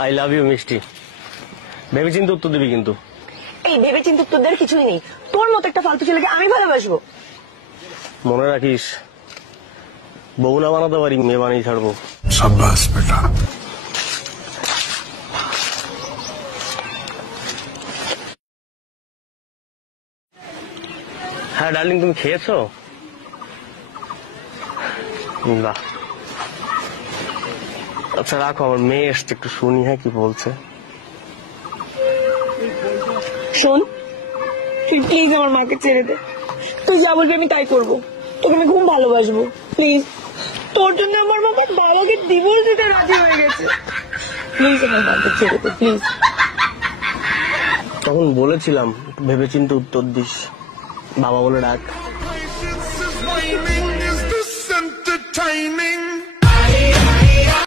I love you মিষ্টি। ভেবে চিন্তে উত্তর দিবি কিন্তু। এই ভেবে চিন্তে উত্তর দেওয়ার কিছুই নেই। তোর মতো একটা ফালতু ছেলেকে আমি ভালোবাসবো? মনে রাখিস, বউ না বানাতে পারি, মেয়ে বানিয়ে ছাড়বো। শাবাশ বেটা। হ্যাঁ ডার্লিং, তুমি খেয়েছো? বাহ, আচ্ছা রাখো, আমার মেয়ে এসছে, একটু শুনি হ্যাঁ কি বলছে। শোন, তুই প্লিজ আমার মাকে ছেড়ে দে। তুই যা বলবি আমি তাই করবো। তোকে আমি খুব ভালোবাসবো, প্লিজ। তোর জন্য আমার বাবা বাবাকে ডিভোর্স দিতে রাজি হয়ে গেছে। প্লিজ আমার মাকে ছেড়ে দে, প্লিজ। তখন বলেছিলাম ভেবে চিন্তে উত্তর দিস, বাবা বলে ডাক।